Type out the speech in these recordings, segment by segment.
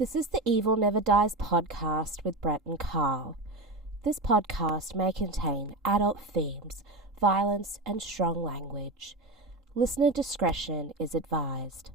This is the Evil Never Dies podcast with Brett and Carl. This podcast may contain adult themes, violence, and strong language. Listener discretion is advised.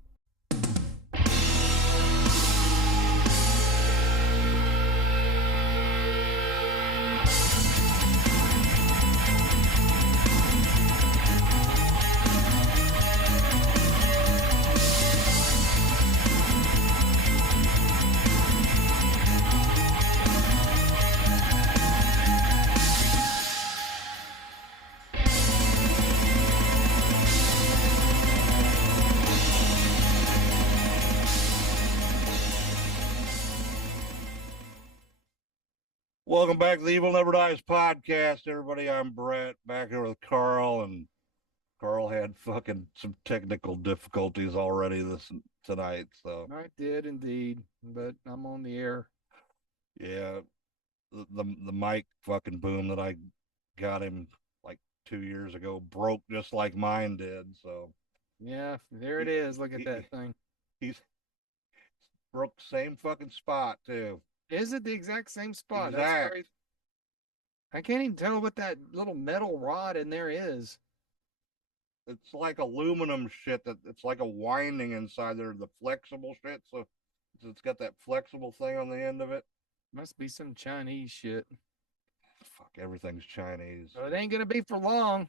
Welcome back to the Evil Never Dies podcast, everybody. I'm Brett, back here with Carl, and Carl had fucking some technical difficulties already tonight. So I did indeed, but I'm on the air. yeah, the mic fucking boom that I got him like 2 years ago broke just like mine did. So yeah, there it is. Look at that thing. He's broke the same fucking spot too. Is it the exact same spot? Exact. That's crazy. I can't even tell what that little metal rod in there is. It's like aluminum shit that it's like a winding inside there, the flexible shit. So it's got that flexible thing on the end of it. Must be some Chinese shit. Fuck, everything's Chinese. So it ain't gonna be for long.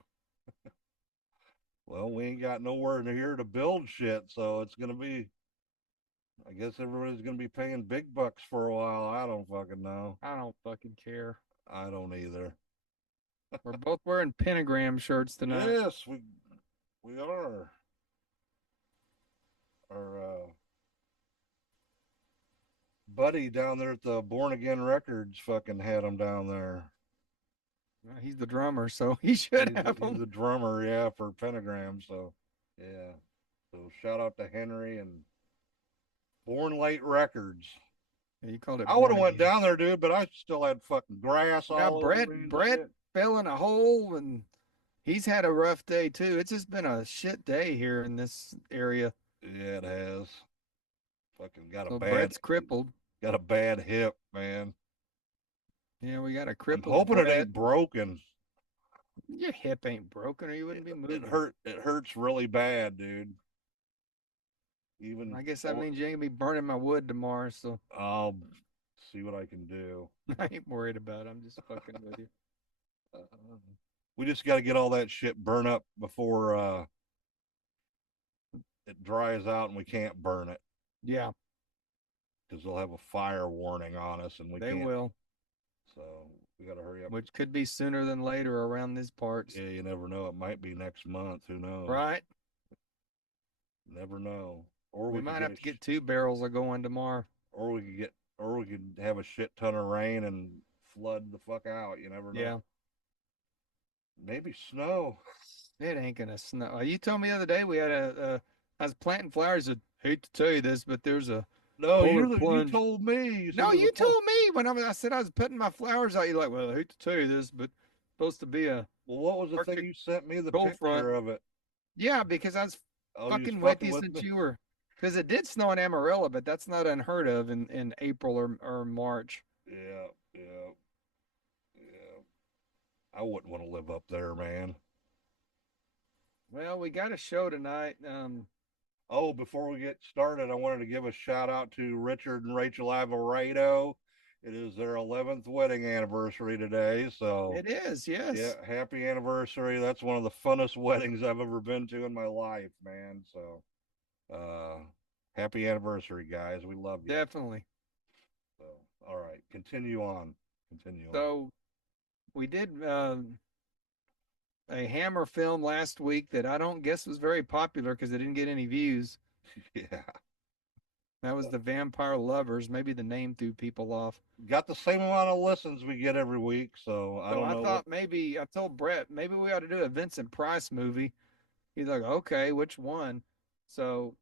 Well, we ain't got nowhere in here to build shit, so it's gonna be. I guess everybody's gonna be paying big bucks for a while. I don't fucking know. I don't fucking care. I don't either. We're both wearing pentagram shirts tonight. Yes, we are. Our buddy down there at the Born Again Records fucking had him down there. Well, he's the drummer, so he should have He's them. the drummer, yeah, for Pentagram. So yeah. So shout out to Henry and Born Late Records. Yeah, you called it. I would have went down there, dude, but I still had fucking grass all over me and Brett shit. fell in a hole, and he's had a rough day too. It's just been a shit day here in this area. Yeah, it has. Fucking got a So bad. Brett's crippled. Got a bad hip, man. Yeah, we got a I'm crippled. hoping it Brett. ain't broken. Your hip ain't broken, or you wouldn't be moving. It hurts really bad, dude. Even I guess that means you ain't gonna be burning my wood tomorrow, so I'll see what I can do. I ain't worried about it. I'm just fucking with you. We just got to get all that shit burn up before it dries out and we can't burn it, Yeah, because they'll have a fire warning on us and they can't. will. So we got to hurry up. Which could be sooner than later around these parts. Yeah, you never know. It might be next month. Who knows? Right? Never know. Or We might have to get 2 barrels of going tomorrow. Or we could have a shit ton of rain and flood the fuck out. You never know. Yeah. Maybe snow. It ain't gonna snow. You told me the other day we had I was planting flowers. I hate to tell you this, but there's a No, polar you told me. You told me when I said I was putting my flowers out. You're like, well, I hate to tell you this, but it's supposed to be a. Well, what was the thing you sent me? The cold picture front. of it. Yeah, because I was Oh, fucking you with fucking you with since me? you were. Because it did snow in Amarillo, but that's not unheard of in April or March. Yeah. I wouldn't want to live up there, man. Well, we got a show tonight. Oh, before we get started, I wanted to give a shout out to Richard and Rachel Alvarado. It is their 11th wedding anniversary today. So It is, yes. yeah, happy anniversary. That's one of the funnest weddings I've ever been to in my life, man. So happy anniversary, guys. We love you. Definitely. So, all right, continue on. So we did a Hammer film last week that I don't guess was very popular because it didn't get any views. Yeah. That was The Vampire Lovers. Maybe the name threw people off. Got the same amount of listens we get every week, so I don't know. I thought maybe, I told Brett, maybe we ought to do a Vincent Price movie. He's like, okay, which one? So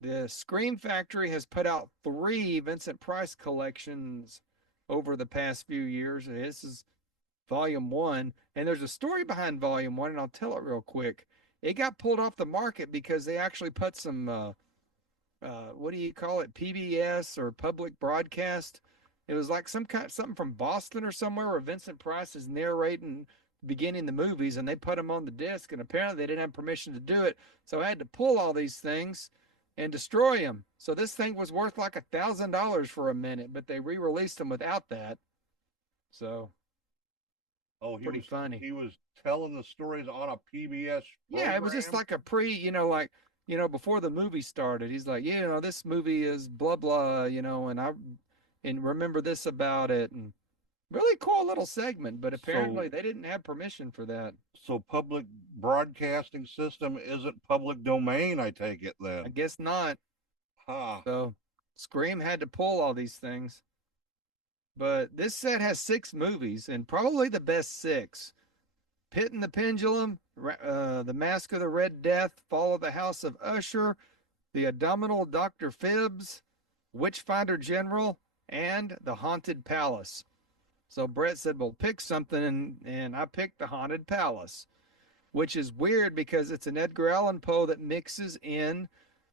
the Scream Factory has put out 3 Vincent Price collections over the past few years. And this is Volume 1. And there's a story behind Volume 1, and I'll tell it real quick. It got pulled off the market because they actually put some what do you call it, PBS or public broadcast. It was like something from Boston or somewhere where Vincent Price is narrating beginning the movies, and they put them on the disc, and apparently they didn't have permission to do it, so I had to pull all these things and destroy them. So this thing was worth like $1,000 for a minute, but they re-released them without that. So Oh, pretty funny. he was telling the stories on a PBS Yeah, it was just program. like a like, before the movie started. He's like, this movie is blah blah, and remember this about it, and really cool little segment, but So apparently they didn't have permission for that. so public broadcasting system isn't public domain, I take it I then. guess not. Huh. So Scream had to pull all these things. But this set has 6 movies, and probably the best 6. Pit and the Pendulum, The Mask of the Red Death, Fall of the House of Usher, The Abominable Dr. Phibbs, Witchfinder General, and The Haunted Palace. So Brett said, well, pick something, and I picked The Haunted Palace, which is weird because it's an Edgar Allan Poe that mixes in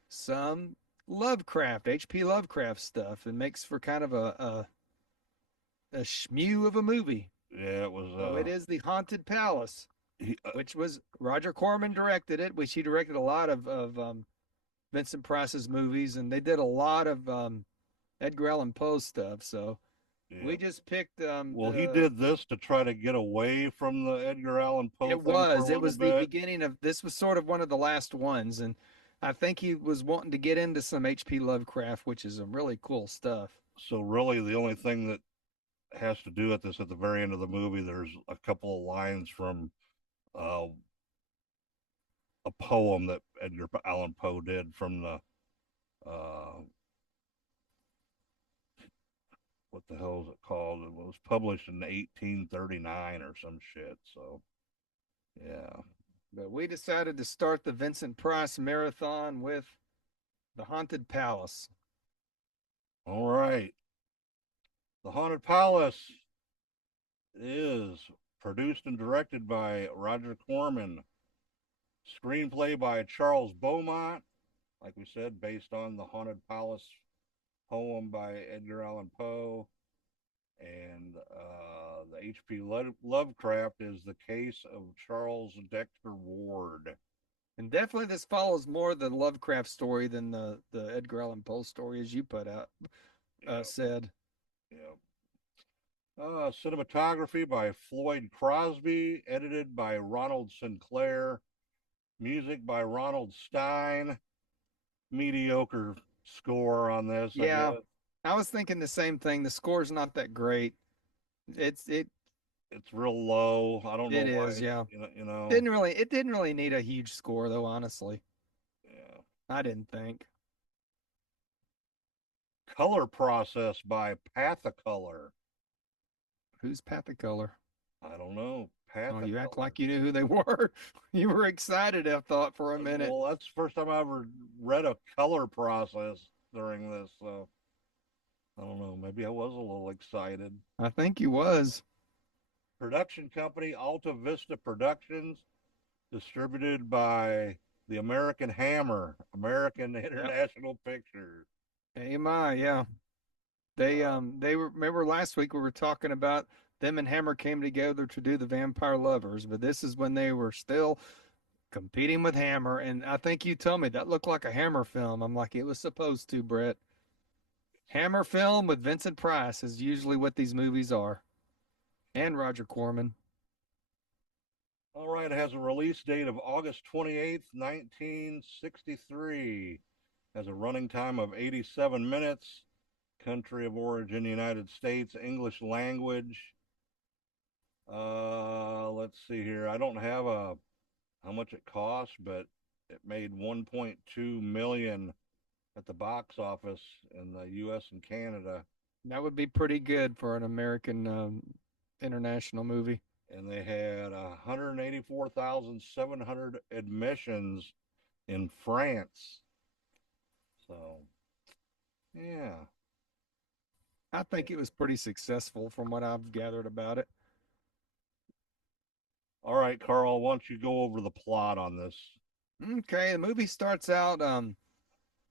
some Lovecraft, H.P. Lovecraft stuff, and makes for kind of a schmew of a movie. Yeah, it was So it is The Haunted Palace, he, which was Roger Corman directed it, which he directed a lot of Vincent Price's movies, and they did a lot of Edgar Allan Poe stuff. So yeah. we just picked Well, he did this to try to get away from the Edgar Allan Poe thing for a it little was the bit. beginning of this was sort of one of the last ones, and I think he was wanting to get into some H.P. Lovecraft, which is some really cool stuff. So really the only thing that has to do with this at the very end of the movie, there's a couple of lines from uh, a poem that Edgar Allan Poe did from the what the hell is it called? It was published in 1839 or some shit. So yeah. But we decided to start the Vincent Price marathon with The Haunted Palace. All right. The Haunted Palace is produced and directed by Roger Corman. Screenplay by Charles Beaumont, like we said, based on the Haunted Palace poem by Edgar Allan Poe. And the H.P. Lovecraft is The Case of Charles Dexter Ward. And definitely this follows more the Lovecraft story than the Edgar Allan Poe story, as you put out, said. Cinematography by Floyd Crosby, edited by Ronald Sinclair, music by Ronald Stein. Mediocre score on this. Yeah, I was thinking the same thing. The score's not that great. It's real low. I don't know it why. is, yeah. You know. It didn't really need a huge score though, honestly. Yeah. I didn't think. Color process by Pathicolor. Who's Pathicolor? I don't know. Oh, you act like you knew who they were. You were excited, I thought, for a minute. Well, that's the first time I ever read a color process during this, so I don't know. Maybe I was a little excited. I think you was. Production company Alta Vista Productions, distributed by the American Hammer, American International Pictures. AMI, yeah. They remember last week we were talking about them and Hammer came together to do the Vampire Lovers, but this is when they were still competing with Hammer. And I think you told me that looked like a Hammer film. I'm like, it was supposed to, Brett. Hammer film with Vincent Price is usually what these movies are. And Roger Corman. All right, it has a release date of August 28th, 1963. Has a running time of 87 minutes. Country of origin, United States. English language. Let's see here. I don't have how much it cost, but it made 1.2 million at the box office in the U.S. and Canada. That would be pretty good for an American international movie. And they had 184,700 admissions in France. So, yeah. I think it was pretty successful from what I've gathered about it. All right, Carl, why don't you go over the plot on this? Okay, the movie starts out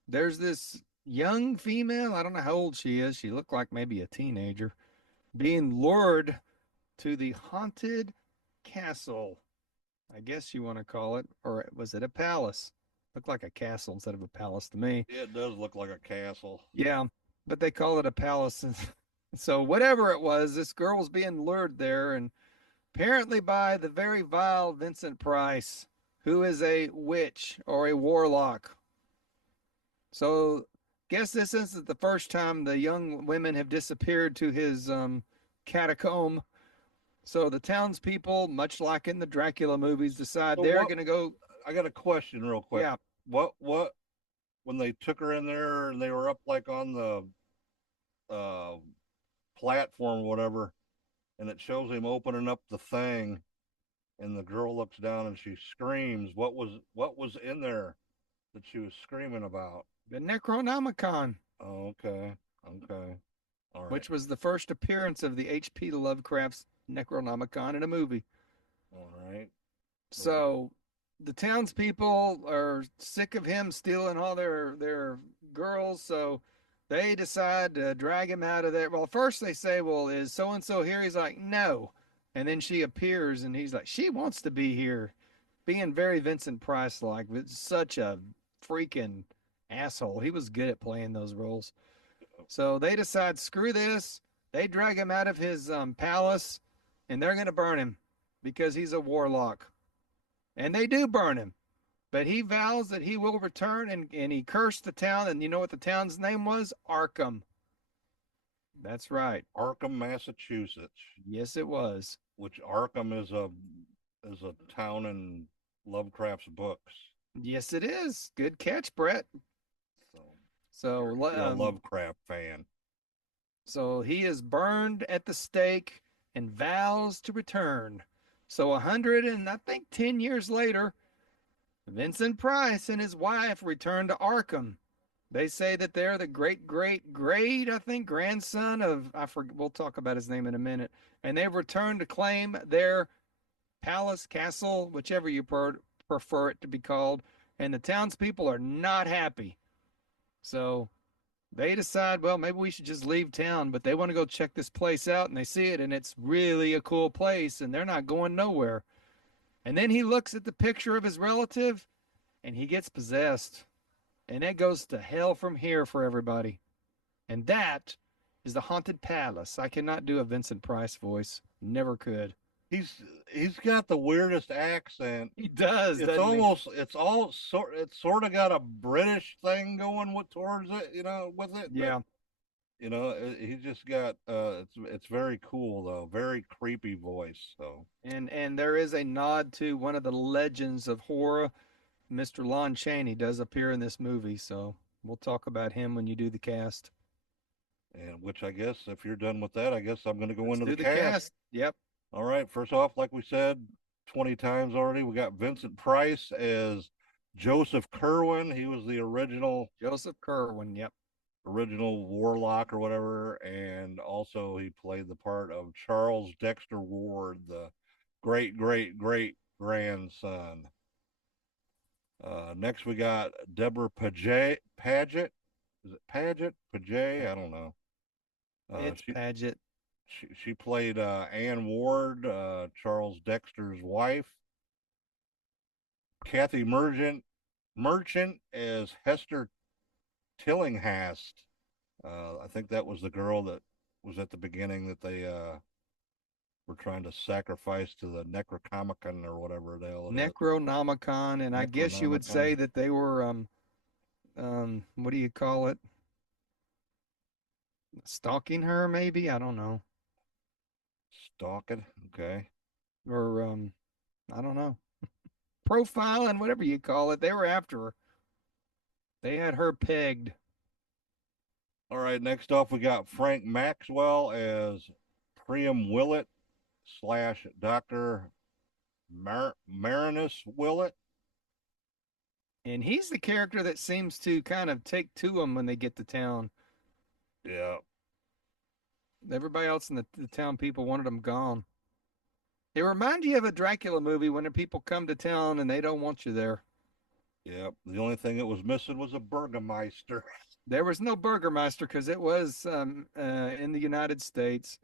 there's this young female. I don't know how old she is. She looked like maybe a teenager, being lured to the haunted castle. I guess you want to call it, or was it a palace? Looked like a castle instead of a palace to me. It does look like a castle. Yeah, but they call it a palace. So whatever it was, this girl was being lured there, and apparently by the very vile Vincent Price, who is a witch or a warlock. So guess this isn't the first time the young women have disappeared to his catacomb. So the townspeople, much like in the Dracula movies, decide So they're what? going to go. I got a question, real quick. Yeah, What? When they took her in there and they were up like on the uh, platform, or whatever, and it shows him opening up the thing, and the girl looks down and she screams. What was in there that she was screaming about? the Necronomicon, Oh, okay, okay, all right, which was the first appearance of the H.P. Lovecraft's Necronomicon in a movie. all right. So the townspeople are sick of him stealing all their girls, so they decide to drag him out of there. Well, first they say, "Well, is so and so here?" He's like, "No," and then she appears, and he's like, "She wants to be here," being very Vincent Price like, but such a freaking asshole. He was good at playing those roles. So they decide, screw this. They drag him out of his palace, and they're going to burn him because he's a warlock. And they do burn him. But he vows that he will return, and he cursed the town. And you know what the town's name was? Arkham. That's right. Arkham, Massachusetts. Yes, it was. Which Arkham is a town in Lovecraft's books. Yes, it is. Good catch, Brett. So So, you're a Lovecraft fan. So he is burned at the stake and vows to return. So 100 and I think 10 years later, Vincent Price and his wife return to Arkham. They say that they're the great, I think, grandson of, I forget, we'll talk about his name in a minute. And they've returned to claim their palace, castle, whichever you prefer it to be called. And the townspeople are not happy. So they decide, well, maybe we should just leave town, but they want to go check this place out, and they see it, and it's really a cool place, and they're not going nowhere. And then he looks at the picture of his relative, and he gets possessed. And it goes to hell from here for everybody. And that is the Haunted Palace. I cannot do a Vincent Price voice. Never could. He's got the weirdest accent. He does. It's sort of got a British thing going towards it, with it. Yeah. But, he's just got it's very cool though, very creepy voice. So And there is a nod to one of the legends of horror. Mr. Lon Chaney does appear in this movie, so we'll talk about him when you do the cast. And which I guess if you're done with that, I guess I'm going to go Let's into do the cast. Yep. All right. First off, like we said 20 times already, we got Vincent Price as Joseph Kerwin. He was the original Joseph Kerwin. Yep. original warlock or whatever, and also he played the part of Charles Dexter Ward, the great grandson. Next we got Deborah Paget. Is it Paget? Paget? I don't know. It's Paget. She played Anne Ward, Charles Dexter's wife. Kathy Merchant as Hester Tillinghast. I think that was the girl that was at the beginning that they were trying to sacrifice to the Necronomicon or whatever the hell it is. Necronomicon, and I guess you would say that they were what do you call it? Stalking her, maybe? I don't know. Stalking, okay. Or I don't know. Profiling, whatever you call it. They were after her. They had her pegged. All right, next up we got Frank Maxwell as Priam Willett / Dr. Marinus Willett. And he's the character that seems to kind of take to them when they get to town. Yeah. Everybody else in the town people wanted them gone. It reminds you of a Dracula movie when the people come to town and they don't want you there. Yep. The only thing that was missing was a Burgermeister. There was no Burgermeister because it was in the United States.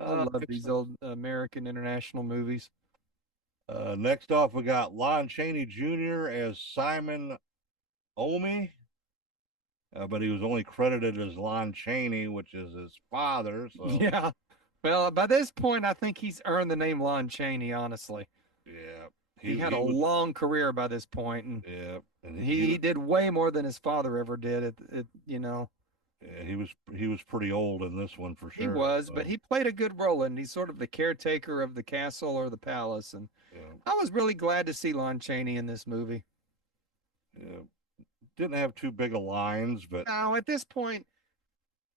I love these old American international movies. Next off, we got Lon Chaney Jr. as Simon Omi, but he was only credited as Lon Chaney, which is his father. So Yeah. Well, by this point, I think he's earned the name Lon Chaney, honestly. yeah, He had he a was, long career by this point, and yeah, and he did way more than his father ever did. yeah, he was pretty old in this one for He sure. was, So, but he played a good role, and he's sort of the caretaker of the castle or the palace. And yeah, I was really glad to see Lon Chaney in this movie. yeah, didn't have too big of lines, but Now, at this point,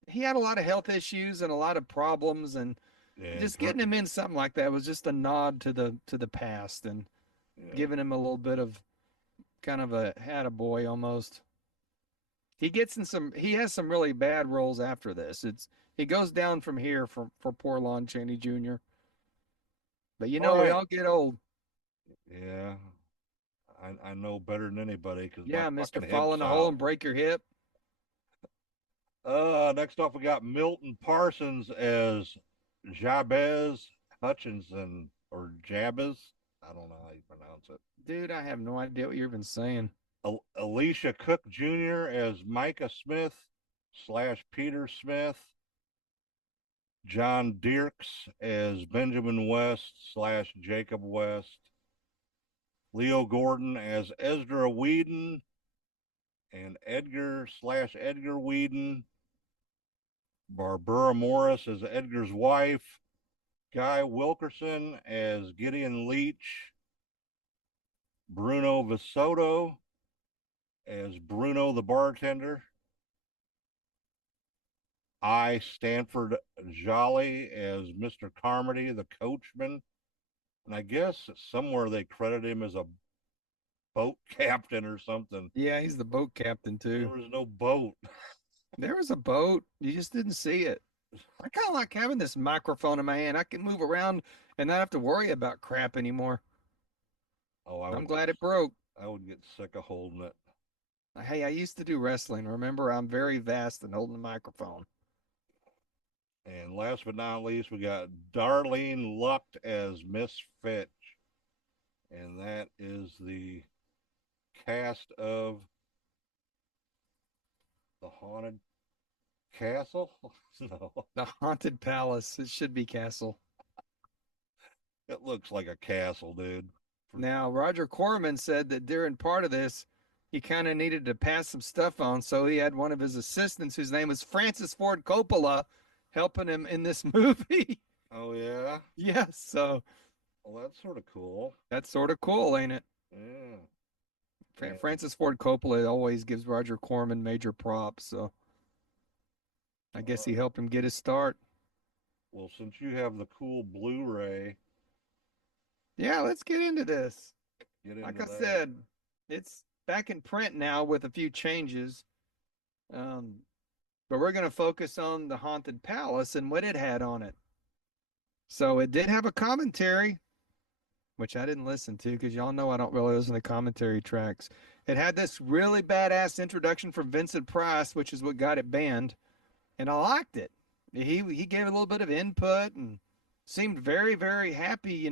he had a lot of health issues and a lot of problems, and yeah, just getting him in something like that was just a nod to the past and yeah. giving him a little bit of kind of a attaboy almost. He has some really bad roles after this. He goes down from here for poor Lon Chaney Jr. But All we right. all get old. Yeah, I know better than anybody because my Yeah, Mr. fucking Fall in hip's a hole out. and break your hip. Next off, we got Milton Parsons as Jabez Hutchinson or Jabez. I don't know how you pronounce it. Dude, I have no idea what you're even saying. Alicia Cook Jr. as Micah Smith / Peter Smith. John Dirks as Benjamin West / Jacob West. Leo Gordon as Ezra Whedon and Edgar / Edgar Whedon. Barbara Morris as Edgar's wife. Guy Wilkerson as Gideon Leach. Bruno Visotto as Bruno the bartender. Stanford Jolly as Mr. Carmody, the coachman. And I guess somewhere they credit him as a boat captain or something. Yeah, he's the boat captain too. There was no boat. There was a boat. You just didn't see it. I kind of like having this microphone in my hand. I can move around and not have to worry about crap anymore. Oh, I'm glad it broke. I would get sick of holding it. Hey, I used to do wrestling. Remember, I'm very vast in holding the microphone. And last but not least, we got Darlene Lucht as Miss Fitch. And that is the cast of The Haunted Castle? No. The Haunted Palace. It should be Castle. It looks like a castle, dude. Now, Roger Corman said that during part of this, he kind of needed to pass some stuff on. So he had one of his assistants, whose name was Francis Ford Coppola, helping him in this movie. Oh, yeah? Yeah, so. Well, that's sort of cool. That's sort of cool, ain't it? Yeah. Francis Ford Coppola always gives Roger Corman major props, so I guess he helped him get his start. Well, since you have the cool Blu-ray. Yeah, let's get into this. Like I said, it's back in print now with a few changes. But we're going to focus on the Haunted Palace and what it had on it. So it did have a commentary, which I didn't listen to because y'all know I don't really listen to commentary tracks. It had this really badass introduction from Vincent Price, which is what got it banned, and I liked it. He gave a little bit of input and seemed very, very happy,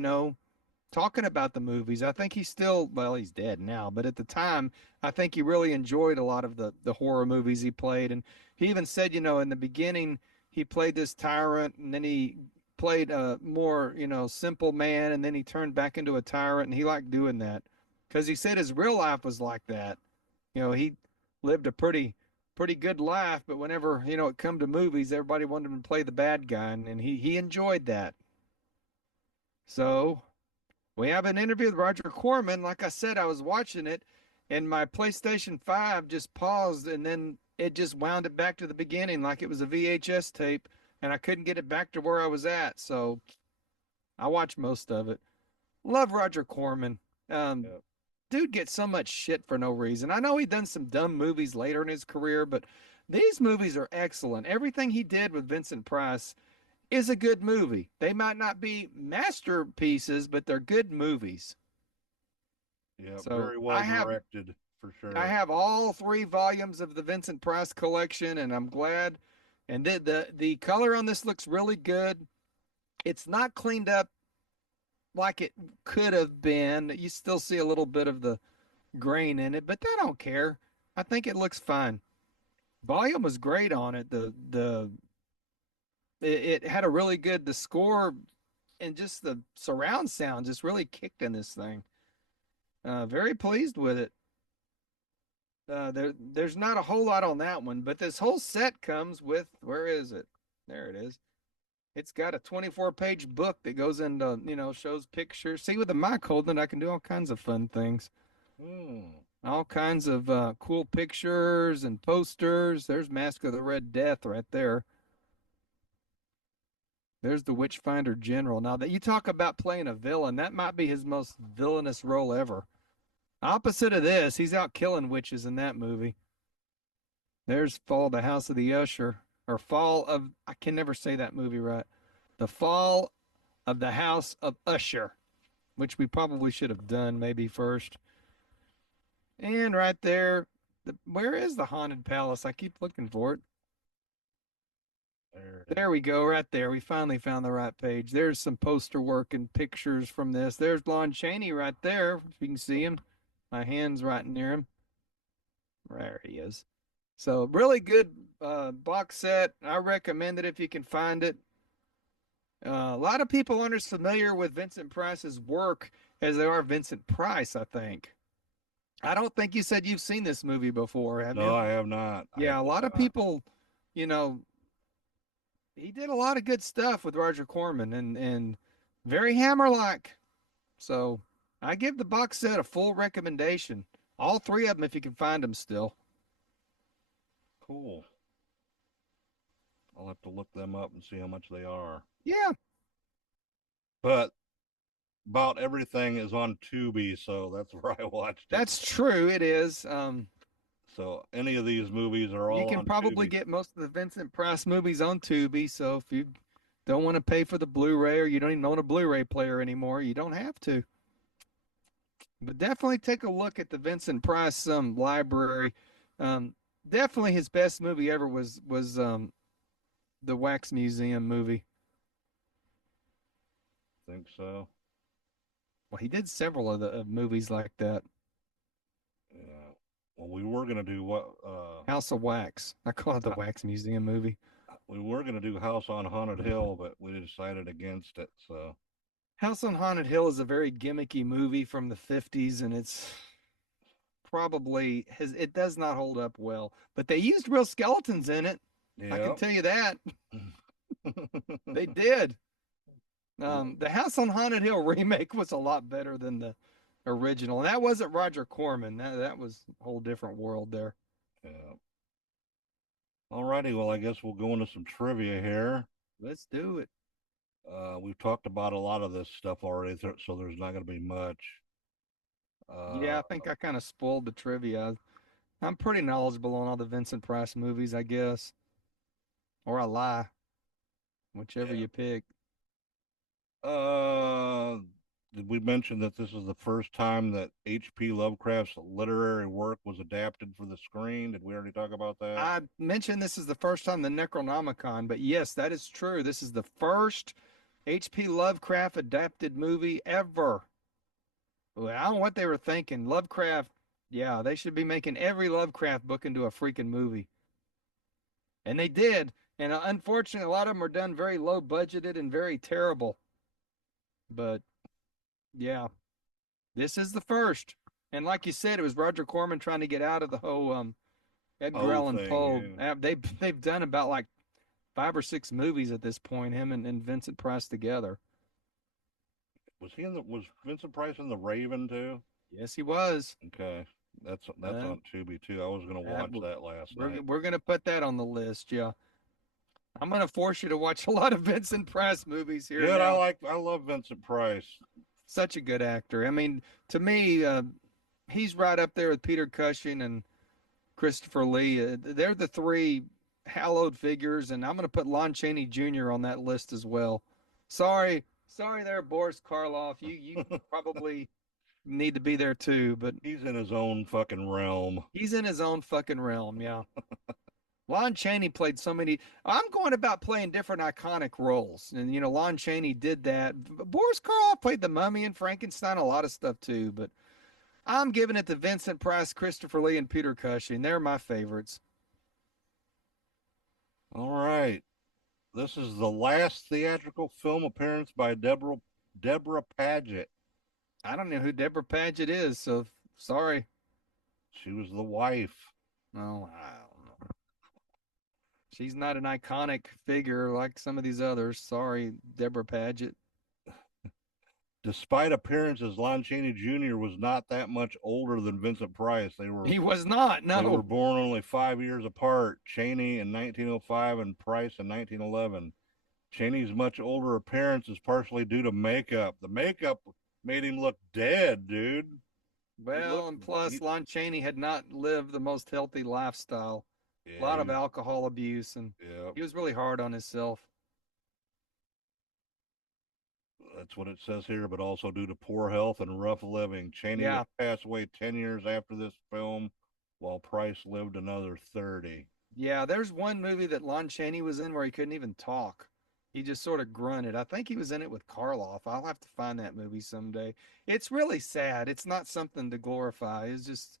talking about the movies. I think he's dead now, but at the time, I think he really enjoyed a lot of the horror movies he played. And he even said, in the beginning, he played this tyrant, and then he played a more, simple man, and then he turned back into a tyrant, and he liked doing that because he said his real life was like that. He lived a pretty good life, but whenever, it come to movies, everybody wanted him to play the bad guy, and he enjoyed that. So we have an interview with Roger Corman. Like I said, I was watching it, and my PlayStation 5 just paused, and then it just wound it back to the beginning like it was a VHS tape, and I couldn't get it back to where I was at. So I watched most of it. Love Roger Corman. Yep. Dude gets so much shit for no reason. I know he done some dumb movies later in his career, but these movies are excellent. Everything he did with Vincent Price is a good movie. They might not be masterpieces, but they're good movies. Yeah, So very well directed for sure. I have all 3 volumes of the Vincent Price collection, and I'm glad. And the color on this looks really good. It's not cleaned up like it could have been. You still see a little bit of the grain in it, but I don't care. I think it looks fine. Volume was great on it. It had a really good the score and just the surround sound just really kicked in this thing. Very pleased with it. There's not a whole lot on that one, but this whole set comes with where is it? There it is. It's got a 24-page book that goes into, shows pictures. See, with the mic holding it, I can do all kinds of fun things. All kinds of cool pictures and posters. There's Mask of the Red Death right there. There's the Witchfinder General. Now that you talk about playing a villain, that might be his most villainous role ever. Opposite of this, he's out killing witches in that movie. There's Fall of the House of the Usher, or Fall of, I can never say that movie right. The Fall of the House of Usher, which we probably should have done maybe first. And right there, where is the Haunted Palace? I keep looking for it. There we go, right there. We finally found the right page. There's some poster work and pictures from this. There's Lon Chaney right there. If you can see him. My hand's right near him. There he is. So really good box set. I recommend it if you can find it. A lot of people aren't as familiar with Vincent Price's work as they are Vincent Price, I think. I don't think you said you've seen this movie before, have you? No, I have not. Yeah, a lot of people, he did a lot of good stuff with Roger Corman and very Hammer-like. So I give the box set a full recommendation. All 3 of them if you can find them still. Cool. I'll have to look them up and see how much they are. Yeah. But about everything is on Tubi, so that's where I watched it. That's true. It is. So any of these movies are all on You can probably Tubi. get most of the Vincent Price movies on Tubi. So if you don't want to pay for the Blu-ray or you don't even own a Blu-ray player anymore, you don't have to. But definitely take a look at the Vincent Price library. Definitely his best movie ever was the Wax Museum movie. Think so. Well, he did several of the movies like that. Yeah. Well, we were gonna do what? House of Wax. I call it the Wax Museum movie. We were gonna do House on Haunted Hill, but we decided against it. So House on Haunted Hill is a very gimmicky movie from the 50s, and it's probably it does not hold up well. But they used real skeletons in it. yeah. I can tell you that. They did. The House on Haunted Hill remake was a lot better than the original. And that wasn't Roger Corman. That was a whole different world there. Yeah. Alrighty, well, I guess we'll go into some trivia here. Let's do it. We've talked about a lot of this stuff already, so there's not going to be much. Yeah, I think I kind of spoiled the trivia. I'm pretty knowledgeable on all the Vincent Price movies, I guess. Or I lie. Whichever you pick. Did we mention that this is the first time that H.P. Lovecraft's literary work was adapted for the screen? Did we already talk about that? I mentioned this is the first time the Necronomicon, but yes, that is true. This is the first H.P. Lovecraft adapted movie ever. Well, I don't know what they were thinking. Lovecraft, yeah, they should be making every Lovecraft book into a freaking movie. And they did. And unfortunately, a lot of them are done very low budgeted and very terrible. But yeah, this is the first. And like you said, it was Roger Corman trying to get out of the whole Edgar Allan Poe. Yeah. They've done about like 5 or 6 movies at this point, him and Vincent Price together. Was Vincent Price in The Raven too? Yes, he was. Okay. That's on Tubi too. I was gonna watch that last night. We're gonna put that on the list, yeah. I'm gonna force you to watch a lot of Vincent Price movies here. Good, I love Vincent Price. Such a good actor. I mean, to me, he's right up there with Peter Cushing and Christopher Lee. They're the 3 hallowed figures, and I'm gonna put Lon Chaney Jr. on that list as well. Sorry there, Boris Karloff. You probably need to be there too, but He's in his own fucking realm. he's in his own fucking realm. Yeah. Lon Chaney played so many. I'm going about playing different iconic roles, and Lon Chaney did that. Boris Karloff played the Mummy and Frankenstein, a lot of stuff too. But I'm giving it to Vincent Price, Christopher Lee, and Peter Cushing. They're my favorites. All right. This is the last theatrical film appearance by Deborah Paget. I don't know who Deborah Paget is, so sorry. She was the wife. No, I don't know. She's not an iconic figure like some of these others. Sorry, Deborah Paget. Despite appearances, Lon Chaney Jr. was not that much older than Vincent Price. He was not. They were No. born only 5 years apart. Chaney in 1905 and Price in 1911. Chaney's much older appearance is partially due to makeup. The makeup made him look dead, dude. Well, and plus, Lon Chaney had not lived the most healthy lifestyle. A lot of alcohol abuse, and he was really hard on himself. That's what it says here, but also due to poor health and rough living. Chaney passed away 10 years after this film, while Price lived another 30. Yeah, there's one movie that Lon Chaney was in where he couldn't even talk. He just sort of grunted. I think he was in it with Karloff. I'll have to find that movie someday. It's really sad. It's not something to glorify. It's just,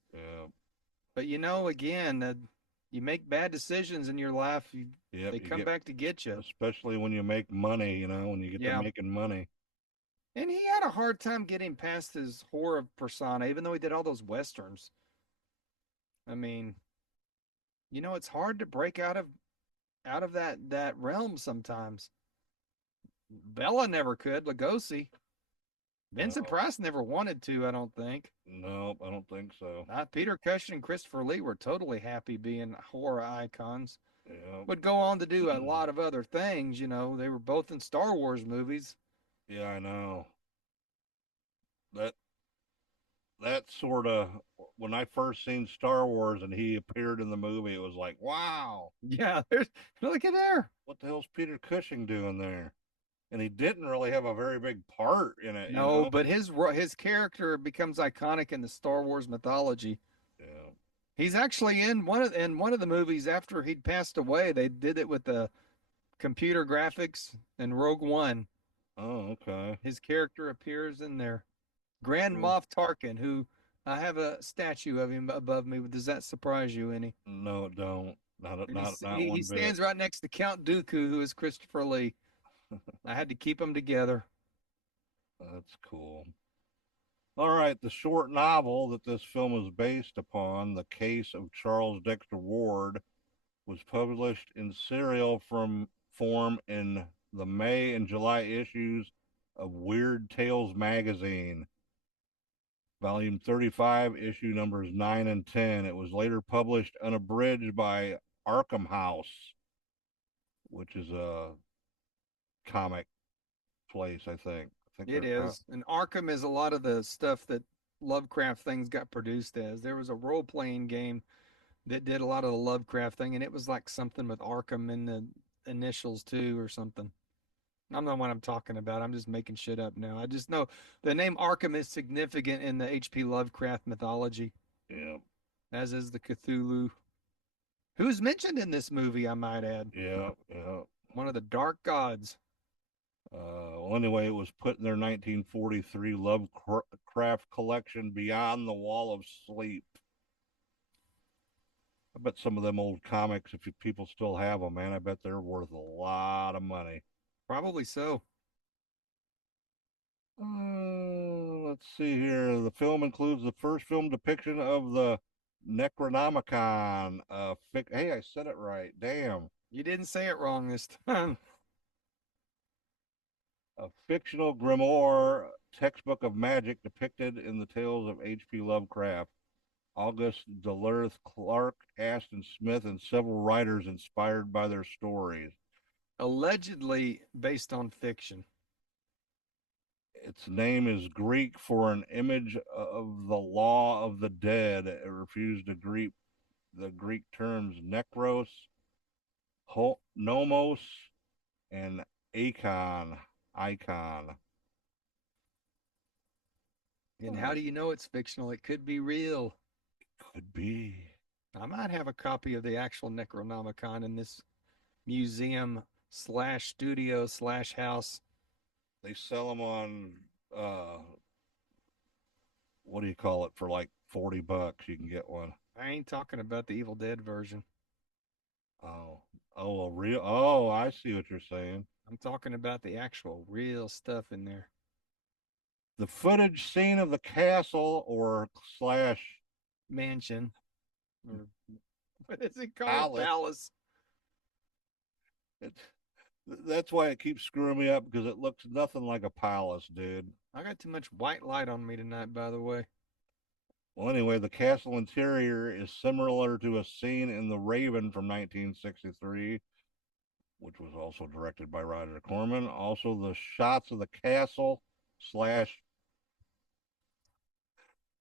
but again, you make bad decisions in your life. They come back to get you. Especially when you make money, when you get to making money. And he had a hard time getting past his horror persona, even though he did all those westerns. I mean, it's hard to break out of that realm sometimes. Bella never could. Lugosi. Vincent Price never wanted to, I don't think. No, I don't think so. Peter Cushing and Christopher Lee were totally happy being horror icons. Yeah. Would go on to do a lot of other things, They were both in Star Wars movies. Yeah, I know. That sort of, when I first seen Star Wars and he appeared in the movie, it was like, wow. Yeah, look at there. What the hell's Peter Cushing doing there? And he didn't really have a very big part in it. No, but his character becomes iconic in the Star Wars mythology. Yeah. He's actually in one of the movies after he'd passed away. They did it with the computer graphics in Rogue One. Oh, okay. His character appears in there. Grand Moff Tarkin, who I have a statue of him above me. Does that surprise you any? No, it don't. Not one bit. He stands right next to Count Dooku, who is Christopher Lee. I had to keep them together. That's cool. All right, the short novel that this film is based upon, The Case of Charles Dexter Ward, was published in serial form in the May and July issues of Weird Tales magazine, volume 35, issue numbers 9 and 10. It was later published unabridged by Arkham House, which is a comic place, I think. It is. And Arkham is a lot of the stuff that Lovecraft things got produced as. There was a role-playing game that did a lot of the Lovecraft thing, and it was like something with Arkham in the initials too or something. I don't know what I'm talking about. I'm just making shit up now. I just know the name Arkham is significant in the H.P. Lovecraft mythology. Yeah. As is the Cthulhu. Who's mentioned in this movie, I might add. Yeah. One of the dark gods. Well, anyway, it was put in their 1943 Lovecraft collection, Beyond the Wall of Sleep. I bet some of them old comics, if people still have them, man, I bet they're worth a lot of money. Probably so. Let's see here. The film includes the first film depiction of the Necronomicon. Hey, I said it right. Damn. You didn't say it wrong this time. A fictional grimoire textbook of magic depicted in the tales of H.P. Lovecraft. August Delerth, Clark, Aston Smith, and several writers inspired by their stories. Allegedly based on fiction. Its name is Greek for an image of the law of the dead. It refused the Greek terms nekros, nomos, and icon. And how do you know it's fictional? It could be real. Could be. I might have a copy of the actual Necronomicon in this museum slash studio slash house. They sell them on what do you call it, for like $40? You can get one. I ain't talking about the Evil Dead version. Oh, a real. Oh, I see what you're saying. I'm talking about the actual real stuff in there. The footage scene of the castle or slash Mansion. Or what is it called? Palace. That's why it keeps screwing me up, because it looks nothing like a palace, dude. I got too much white light on me tonight, by the way. Well, anyway, the castle interior is similar to a scene in The Raven from 1963, which was also directed by Roger Corman. Also, the shots of the castle slash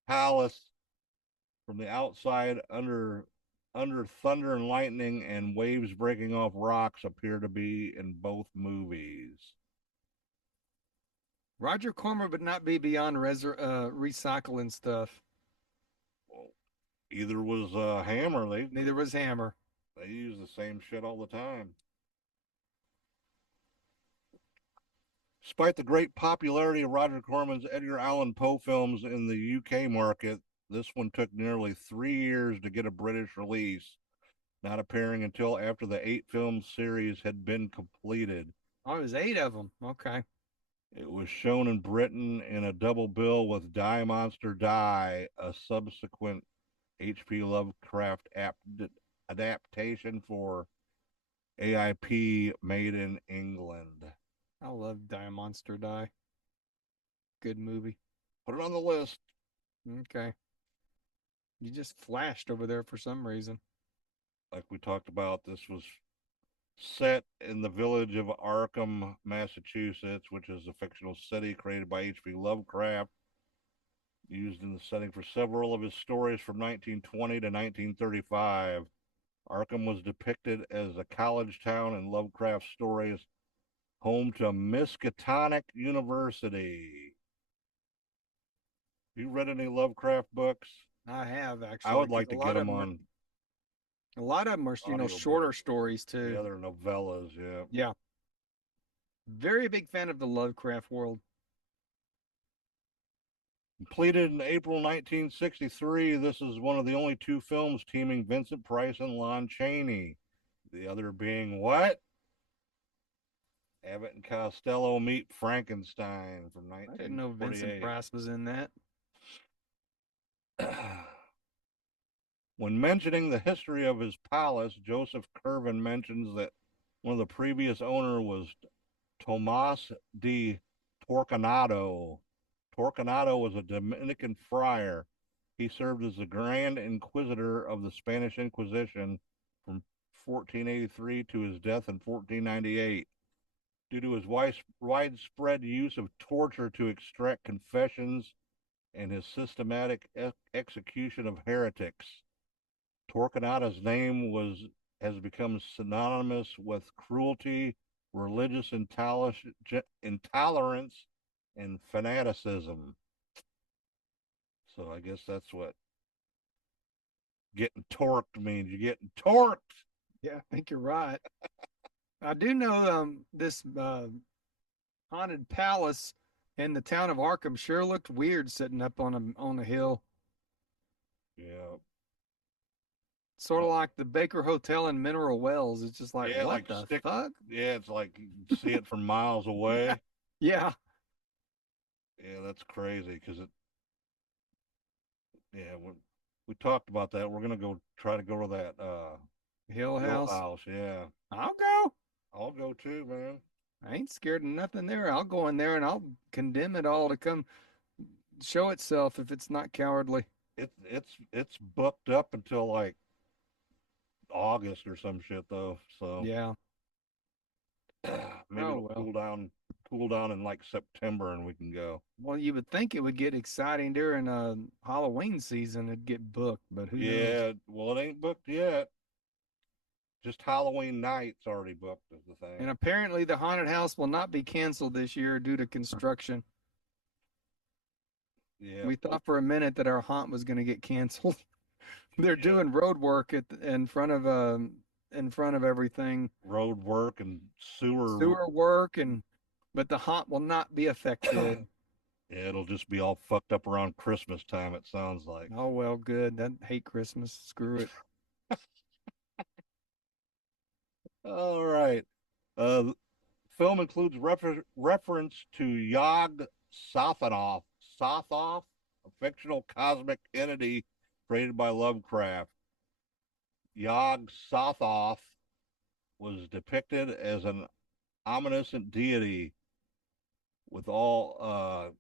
palace from the outside under thunder and lightning and waves breaking off rocks appear to be in both movies. Roger Corman would not be beyond recycling stuff. Well, either was Hammer. Neither was Hammer. They use the same shit all the time. Despite the great popularity of Roger Corman's Edgar Allan Poe films in the UK market, this one took nearly 3 years to get a British release, not appearing until after the 8-film series had been completed. Oh, it was 8 of them. Okay. It was shown in Britain in a double bill with Die Monster Die, a subsequent H.P. Lovecraft adaptation for AIP made in England. I love Die Monster Die. Good movie. Put it on the list. Okay. You just flashed over there for some reason. Like we talked about, this was set in the village of Arkham, Massachusetts, which is a fictional city created by H.P. Lovecraft, used in the setting for several of his stories from 1920 to 1935. Arkham was depicted as a college town in Lovecraft stories, home to Miskatonic University. You read any Lovecraft books? I have, actually. I would like to get them on. A lot of them are, shorter stories too. The other novellas, yeah. Yeah. Very big fan of the Lovecraft world. Completed in April 1963, this is one of the only 2 films teaming Vincent Price and Lon Chaney. The other being what? Abbott and Costello Meet Frankenstein from 1948. I didn't know Vincent Price was in that. When mentioning the history of his palace, Joseph Curvin mentions that one of the previous owner was Tomas de Torquemada. Torquemada was a Dominican friar. He served as the Grand Inquisitor of the Spanish Inquisition from 1483 to his death in 1498. Due to his widespread use of torture to extract confessions and his systematic execution of heretics, Torquemada's name has become synonymous with cruelty, religious intolerance, and fanaticism. So I guess that's what getting torqued means. You're getting torqued. Yeah, I think you're right. I do know this haunted palace in the town of Arkham sure looked weird sitting up on a hill. Yeah. Sort of like the Baker Hotel in Mineral Wells. It's just like, yeah, what the fuck? Yeah, it's like you can see it from miles away. Yeah. Yeah, that's crazy because we talked about that. We're gonna try to go to that Hill House. Yeah, I'll go. I'll go too, man. I ain't scared of nothing there. I'll go in there and I'll condemn it all to come show itself if it's not cowardly. It's booked up until like August or some shit though. So yeah, maybe it'll cool down in like September and we can go. Well, you would think it would get exciting during Halloween season. It'd get booked, but who knows? Yeah, well, it ain't booked yet. Just Halloween night's already booked is the thing. And apparently the haunted house will not be canceled this year due to construction. Yeah. We thought for a minute that our haunt was going to get canceled. They're doing road work in front of everything. Road work and Sewer work, but the haunt will not be affected. Yeah, it'll just be all fucked up around Christmas time, it sounds like. Oh well, good. I hate Christmas. Screw it. All right. The film includes reference to Yog Sothoth, a fictional cosmic entity created by Lovecraft. Yog Sothoth was depicted as an omniscient deity with all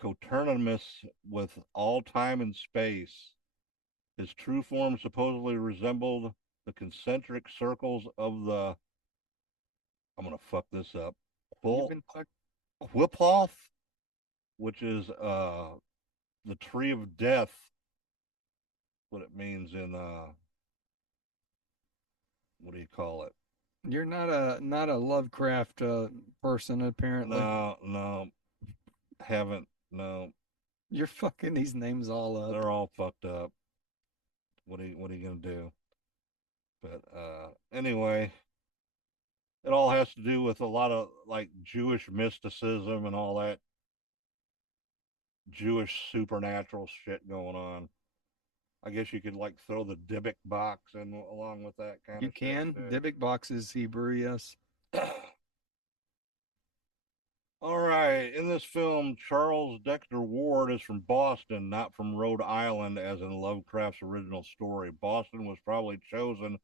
coterminous with all time and space. His true form supposedly resembled the concentric circles of the, I'm going to fuck this up, Qwiphoth, which is the tree of death. What it means in, what do you call it? You're not a Lovecraft person, apparently. No, haven't, no. You're fucking these names all up. They're all fucked up. What are you gonna do? But anyway, it all has to do with a lot of like Jewish mysticism and all that Jewish supernatural shit going on. I guess you could like throw the Dybbuk box in along with that kind You of can. shit. Dybbuk box is Hebrew, yes. All right. In this film, Charles Dexter Ward is from Boston, not from Rhode Island, as in Lovecraft's original story. Boston was probably chosen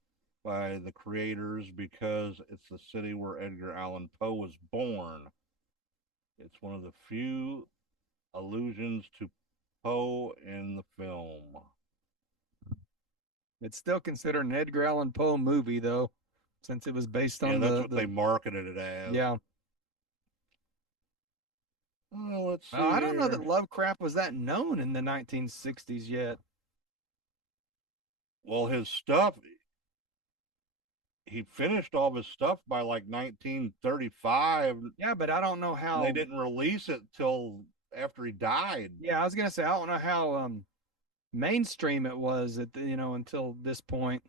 by the creators because it's the city where Edgar Allan Poe was born. It's one of the few allusions to Poe in the film. It's still considered an Edgar Allan Poe movie, though, since it was based on that's what they marketed it as. Yeah. Oh, let's see. I don't know that Lovecraft was that known in the 1960s yet. Well, his stuff, he finished all of his stuff by like 1935. Yeah, but I don't know how they didn't release it till after he died. Yeah, I was gonna say I don't know how mainstream it was until this point,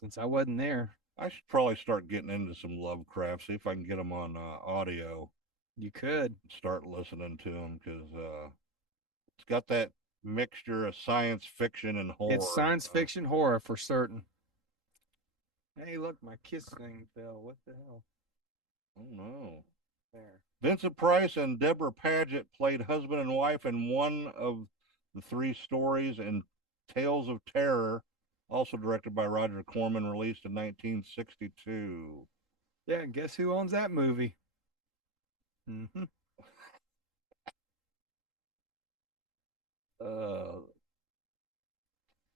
since I wasn't there. I should probably start getting into some Lovecraft, see if I can get them on audio. You could start listening to them because it's got that mixture of science fiction and horror. It's science fiction horror for certain. Hey, look, my kiss thing fell. What the hell? Oh no. There. Vincent Price and Deborah Paget played husband and wife in one of the three stories in Tales of Terror, also directed by Roger Corman, released in 1962. Yeah, guess who owns that movie? Mm-hmm.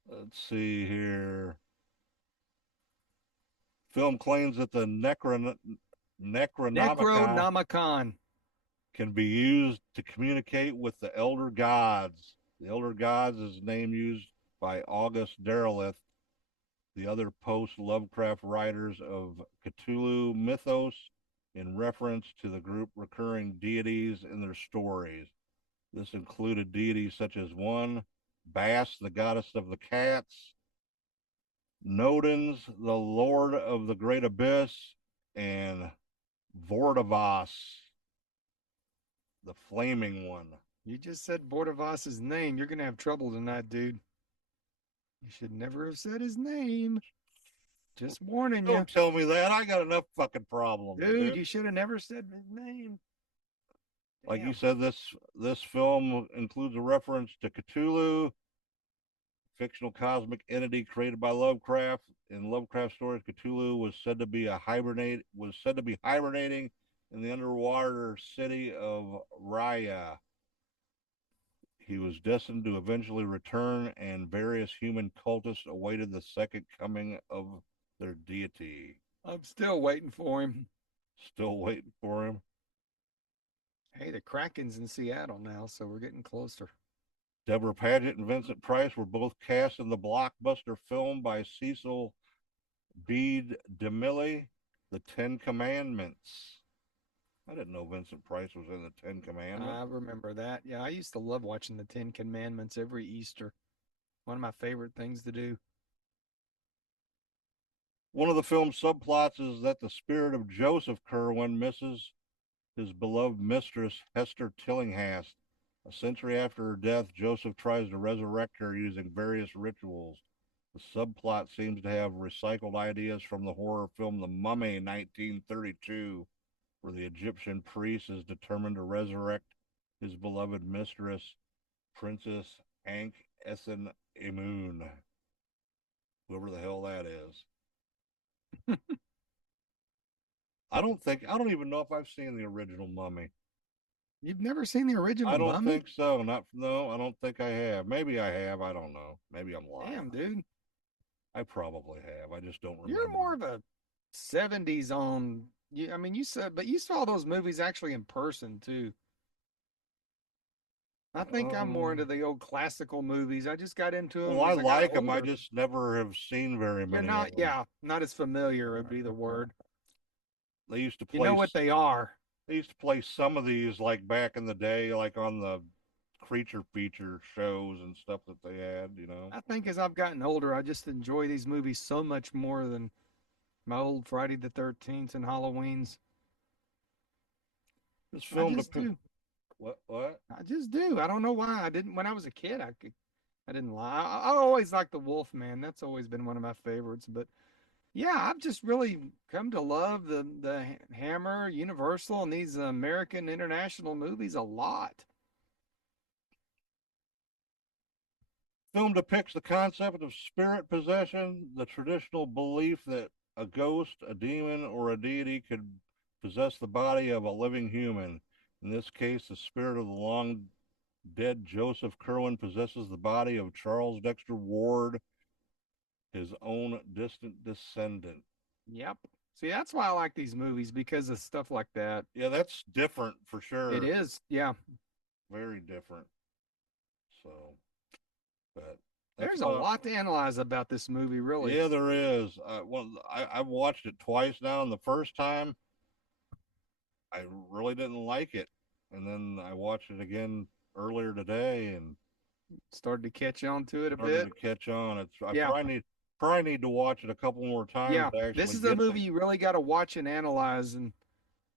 Let's see here. Film claims that the Necronomicon can be used to communicate with the Elder Gods. The Elder Gods is a name used by August Derleth, the other post-Lovecraft writers of Cthulhu mythos, in reference to the group recurring deities in their stories. This included deities such as Bass, the goddess of the cats, Nodens, the lord of the great abyss, and Vordavas, the flaming one. You just said Vordavas's name. You're going to have trouble tonight, dude. You should never have said his name. Just warning you. Don't tell me that. I got enough fucking problems. Dude, you should have never said his name. Like you said, this film includes a reference to Cthulhu, fictional cosmic entity created by Lovecraft. In Lovecraft stories, Cthulhu was said to be hibernating in the underwater city of Raya. He was destined to eventually return, and various human cultists awaited the second coming of their deity. I'm still waiting for him. Still waiting for him? Hey, the Kraken's in Seattle now, so we're getting closer. Deborah Paget and Vincent Price were both cast in the blockbuster film by Cecil B. DeMille, The Ten Commandments. I didn't know Vincent Price was in the Ten Commandments. I remember that. Yeah, I used to love watching the Ten Commandments every Easter. One of my favorite things to do. One of the film's subplots is that the spirit of Joseph Kerwin misses his beloved mistress, Hester Tillinghast. A century after her death, Joseph tries to resurrect her using various rituals. The subplot seems to have recycled ideas from the horror film The Mummy 1932, where the Egyptian priest is determined to resurrect his beloved mistress, Princess Ankh Esen Emun, whoever the hell that is. I don't even know if I've seen the original Mummy. You've never seen the original I don't Mummy? think so. No, I don't think I have. Maybe I have. I don't know. Maybe I'm lying. Damn, dude. I probably have. I just don't remember. You're more of a 70s on. I mean, you said, but you saw those movies actually in person too. I think I'm more into the old classical movies. I just got into them. Well, I as got like them. I older. just never have seen very You're many. not, of them. yeah, not as familiar would be the word. They used to play. You know what they are. They used to play some of these like back in the day, like on the creature feature shows and stuff that they had. You know. I think as I've gotten older, I just enjoy these movies so much more than my old Friday the 13th and Halloween's. This film I just do. What? I just do. I don't know why. I didn't when I was a kid. I didn't lie. I always liked the Wolfman. That's always been one of my favorites. But yeah, I've just really come to love the Hammer, Universal, and these American international movies a lot. Film depicts the concept of spirit possession, the traditional belief that a ghost, a demon, or a deity could possess the body of a living human. In this case, the spirit of the long dead Joseph Kerwin possesses the body of Charles Dexter Ward, his own distant descendant. Yep. See, that's why I like these movies, because of stuff like that. Yeah, that's different for sure. It is. Yeah. Very different. So, but there's a lot to analyze about this movie, really. Yeah, there is. I've watched it twice now, and the first time I really didn't like it, and then I watched it again earlier today and started to catch on to it a bit. Started to catch on. I probably need to watch it a couple more times. Yeah, this is a movie you really got to watch and analyze. And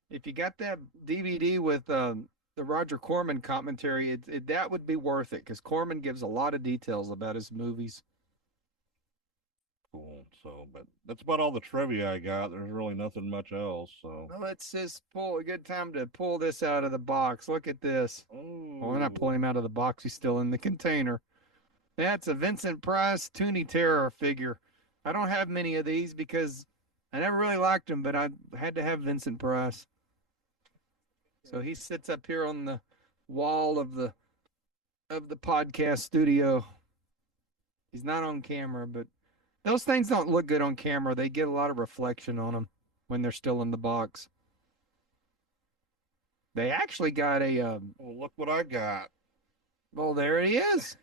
if you got that DVD with the Roger Corman commentary, that would be worth it, because Corman gives a lot of details about his movies. Cool. So, but that's about all the trivia I got. There's really nothing much else. So let's just pull a good time to pull this out of the box. Look at this. Oh, well, we're not pulling him out of the box. He's still in the container. That's a Vincent Price Toonie Terror figure. I don't have many of these because I never really liked him, but I had to have Vincent Price. So he sits up here on the wall of the podcast studio. He's not on camera, but those things don't look good on camera. They get a lot of reflection on them when they're still in the box. They actually got a... well, look what I got. Well, there he is.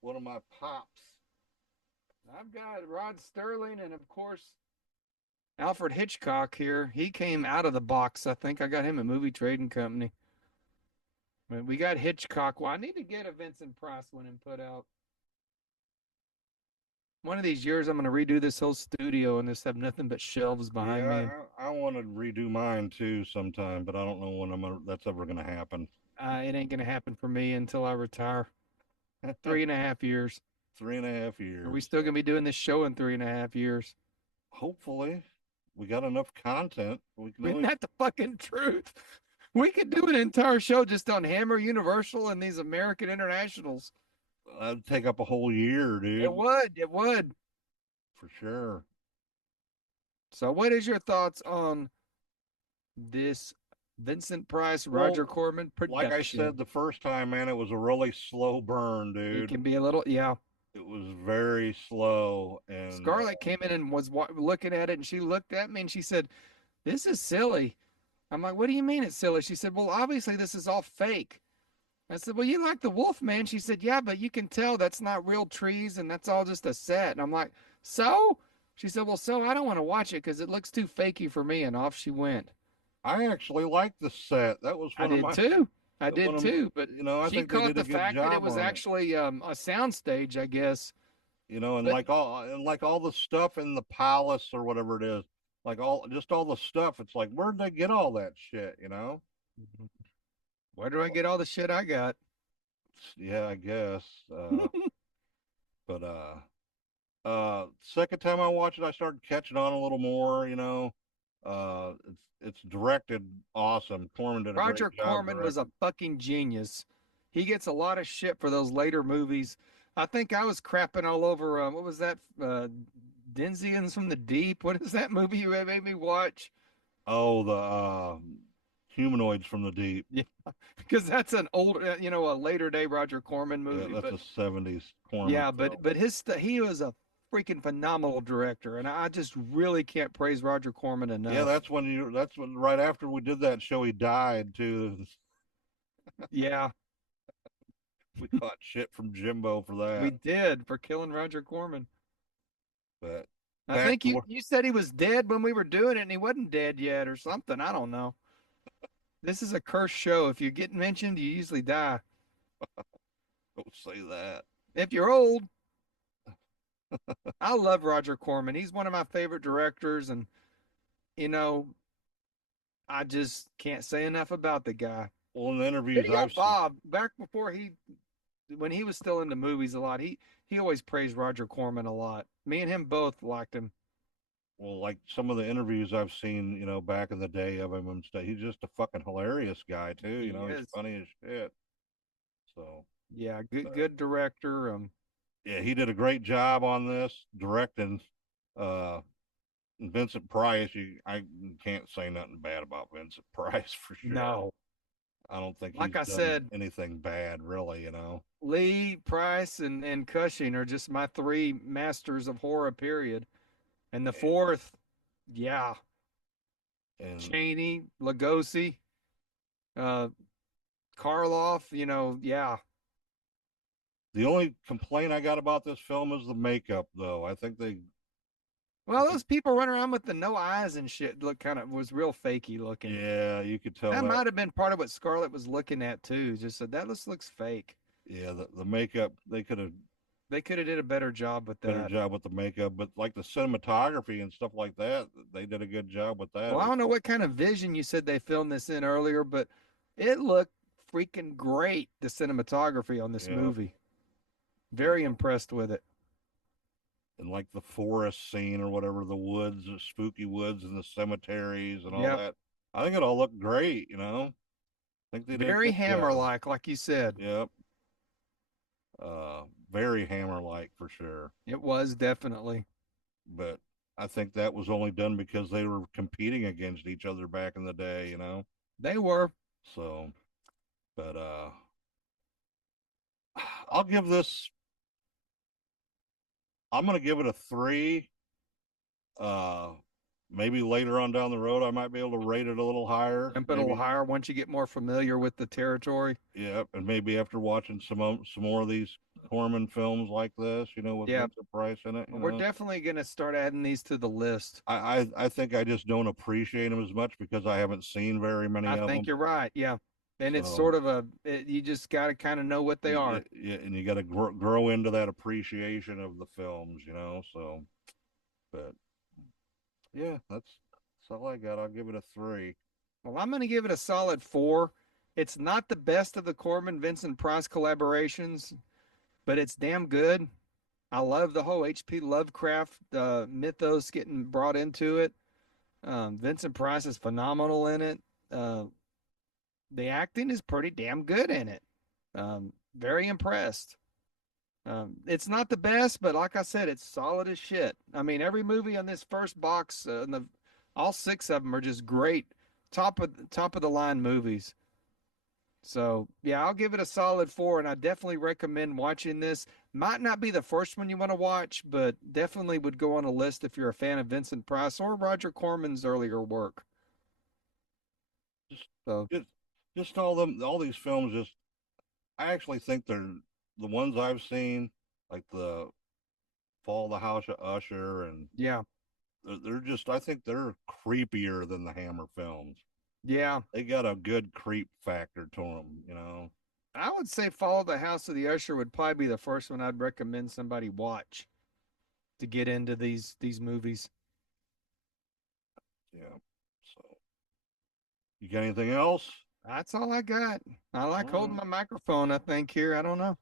One of my pops. I've got Rod Sterling and, of course, Alfred Hitchcock here. He came out of the box, I think. I got him at Movie Trading Company. But we got Hitchcock. Well, I need to get a Vincent Price one and put out. One of these years, I'm going to redo this whole studio and just have nothing but shelves behind me. I want to redo mine too sometime, but I don't know when that's ever going to happen. It ain't going to happen for me until I retire. 3.5 years. 3.5 years. Are we still going to be doing this show in 3.5 years? Hopefully. We got enough content. Isn't that the fucking truth? We could do an entire show just on Hammer, Universal, and these American internationals. That'd take up a whole year, dude. It would. For sure. So what is your thoughts on this Vincent Price, Roger Corman production? Like I said the first time, man, it was a really slow burn, dude. It can be a little, yeah. It was very slow. And Scarlett came in and was looking at it, and she looked at me and she said, "This is silly." I'm like, "What do you mean it's silly?" She said, "Well, obviously this is all fake." I said, "Well, you like the Wolfman?" She said, "Yeah, but you can tell that's not real trees and that's all just a set." And I'm like, "So?" She said, "Well, so I don't want to watch it because it looks too fakey for me," and off she went. I actually liked the set. That was I one of did my too. I one did of my, too. But I she think they caught did a the good fact that it job was on it. actually a soundstage, I guess. And But like all the stuff in the palace or whatever it is, like all the stuff. It's like, where'd they get all that shit? where do I get all the shit I got? Yeah, I guess. But second time I watched it, I started catching on a little more. It's directed awesome. Corman did a great Roger job Corman was a directing. fucking genius. He gets a lot of shit for those later movies. I think I was crapping all over. What was that? Denzians from the Deep. What is that movie you made me watch? Oh, the humanoids from the deep. Yeah, because that's an old, a later day Roger Corman Yeah, movie. that's But a '70s Corman yeah, film. but he was a freaking phenomenal director, and I just really can't praise Roger Corman Yeah, enough. that's when right after we did that show, he died too. Yeah, We caught shit from Jimbo for we that. did for killing Roger Corman. But I back think to you said he was dead when we were doing it, and he wasn't dead yet, or something. I don't know. This is a cursed show. If you get mentioned, you usually die. don't say that. If you're old, I love Roger Corman. He's one of my favorite directors, and you know, I just can't say enough about the guy. Well, in the interviews Video I've seen, Bob, back before when he was still in the movies a lot, he always praised Roger Corman a lot. Me and him both liked him. well, like some of the interviews I've seen, back in the day of him and stuff, he's just a fucking hilarious guy too. He He's is, funny as shit. So, yeah, good but, good director. yeah, he did a great job on this directing. Uh, Vincent Price, I can't say nothing bad about Vincent Price for sure. No, I don't think like he's I done said, anything bad, really. Lee, Price, and Cushing are just my three masters of horror. Period. And the fourth, yeah, And Chaney, Lugosi, uh, Karloff. Yeah. the only complaint I got about this film is the makeup, though. I Well, think, those people run around with the no eyes and shit look kind of was real fakey looking. yeah, you could tell That that. might have been part of what Scarlett was looking at too. Just said that looks fake. Yeah, the makeup, they could have They could have did a better job with better that. job with the makeup, but like the cinematography and stuff like that, they did a good job with that. Well, It I was, don't know what kind of vision you said they filmed this in earlier, but it looked freaking great. The cinematography on this yeah, movie. and, Very impressed with it. and like the forest scene or whatever, the woods, the spooky woods and the cemeteries and all Yep. that. I think it all looked great. I think they did a Very good Hammer job. like you said. Yep. Very Hammer like for sure. It was definitely. But I think that was only done because they were competing against each other back in the day. They were. So, but I'll give this. I'm gonna give it a 3. Uh, Maybe later on down the road, I might be able to rate it a little higher. Jump it a little Maybe, higher once you get more familiar with the territory. yeah, and maybe after watching some more of these Corman films like this, with Yeah. Vincent Price in it. We're definitely gonna start adding these to the list. I think I just don't appreciate them as much because I haven't seen very many I of think them. you're right. Yeah. And it's So sort of you just got to kind of know what they are. yeah, and you got to grow into that appreciation of the films. So, but yeah, that's all I got. I'll give it a 3. Well, I'm going to give it a solid 4. It's not the best of the Corman Vincent Price collaborations, but it's damn good. I love the whole H.P. Lovecraft mythos getting brought into it. Vincent Price is phenomenal in it. Uh, the acting is pretty damn good in it. Very impressed. It's not the best, but like I said, it's solid as shit. I mean, every movie on this first box, all 6 of them are just great, top of the line movies. So yeah, I'll give it a solid 4, and I definitely recommend watching this. Might not be the first one you want to watch, but definitely would go on a list if you're a fan of Vincent Price or Roger Corman's earlier work. Just So just just all these films. I actually think they're the ones I've seen, like the Fall of the House of Usher, and Yeah. they're just, I think they're creepier than the Hammer films. Yeah. They got a good creep factor to them, you know. I would say Fall of the House of the Usher would probably be the first one I'd recommend somebody watch to get into these movies. Yeah. So, you got anything else? That's all I got. I like holding my microphone, I think, here. I don't know.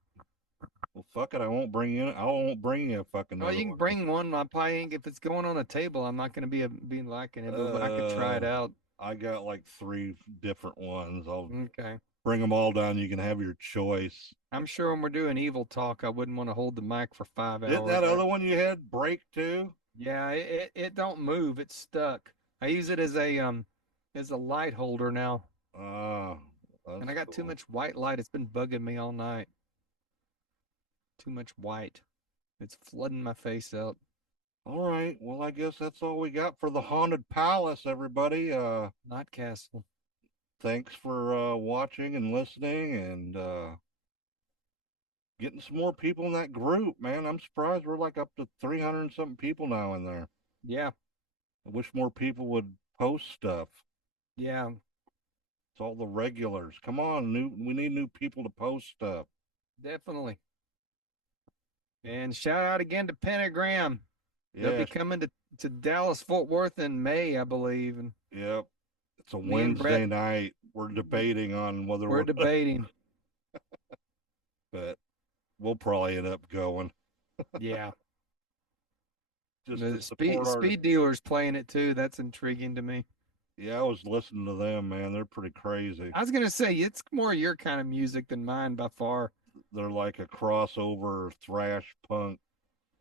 Well, fuck it. I won't bring you a fucking Oh, another you can one. bring one. I probably ain't, if it's going on a table, I'm not going to be liking it, but I could try it out. I got like 3 different ones. I'll Okay. bring them all down. You can have your choice. I'm sure when we're doing evil talk, I wouldn't want to hold the mic for 5 hours. Didn't that other one you had break too? Yeah, it don't move. It's stuck. I use it as a light holder now. And I got too much white light. It's been bugging me all night. Too much white. It's flooding my face out. All right. Well, I guess that's all we got for the Haunted Palace, everybody. Not Castle. Thanks for watching and listening, and getting some more people in that group, man. I'm surprised we're like up to 300 and something people now in there. Yeah. I wish more people would post stuff. Yeah. It's all the regulars. Come on, we need new people to post stuff. Definitely. And shout out again to Pentagram. Yeah. They'll be coming to Dallas Fort Worth in May, I believe. And yep. It's a me and Wednesday Brett, night. We're debating on whether we're debating. But we'll probably end up going. Yeah. Just The to support speed dealers playing it too. That's intriguing to me. Yeah, I was listening to them, man. They're pretty crazy. I was gonna say it's more your kind of music than mine by far. They're like a crossover thrash punk.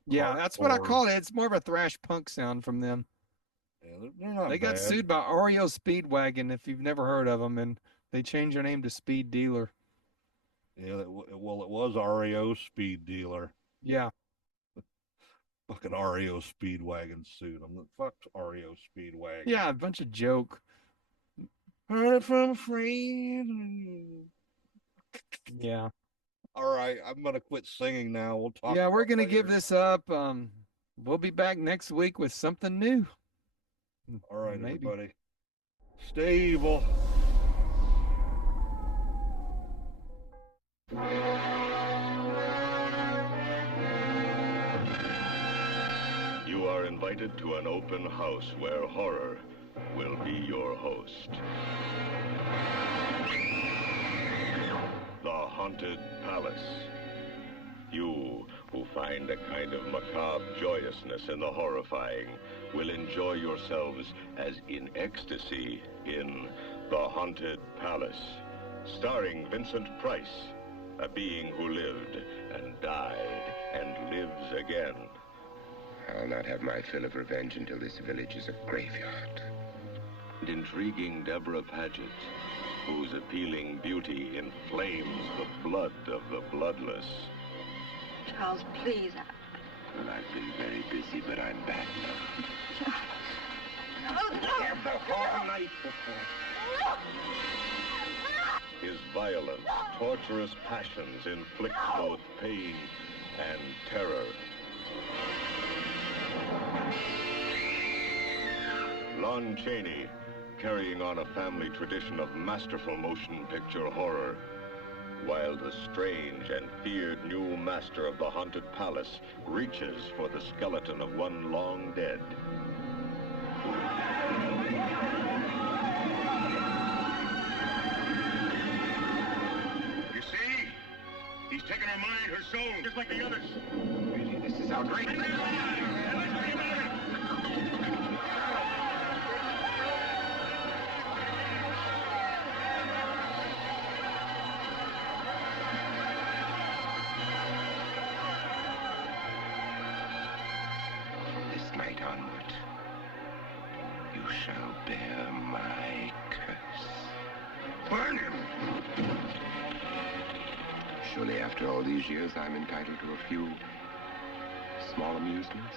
Yeah, that's what I call it. It's more of a thrash punk sound from them. Yeah, they're not They got bad. sued by REO Speedwagon, if you've never heard of them, and they changed their name to Speed Dealer. Yeah, well, it was REO Speed Dealer. Yeah. Fucking REO Speedwagon sued them. Fuck REO Speedwagon. Yeah, a bunch of joke. Heard it from a friend. Yeah. All right, I'm gonna quit singing now. We'll talk. Yeah, we're gonna give this up. We'll be back next week with something new. All right, maybe. everybody. Stay evil. You are invited to an open house where horror will be your host. The Haunted Palace. You, who find a kind of macabre joyousness in the horrifying, will enjoy yourselves as in ecstasy in The Haunted Palace. Starring Vincent Price, a being who lived and died and lives again. I'll not have my fill of revenge until this village is a graveyard. And intriguing Deborah Paget, whose appealing beauty inflames the blood of the bloodless. Charles, please. Well, I've been very busy, but I'm back now. Have the horror knife. His violent, torturous passions inflict both pain and terror. Lon Chaney, carrying on a family tradition of masterful motion picture horror, while the strange and feared new master of the Haunted Palace reaches for the skeleton of one long dead. You see? He's taken her mind, her soul, just like the others. Really, this is outrageous. This night onward, you shall bear my curse. Burn him! Surely after all these years, I'm entitled to a few small amusements.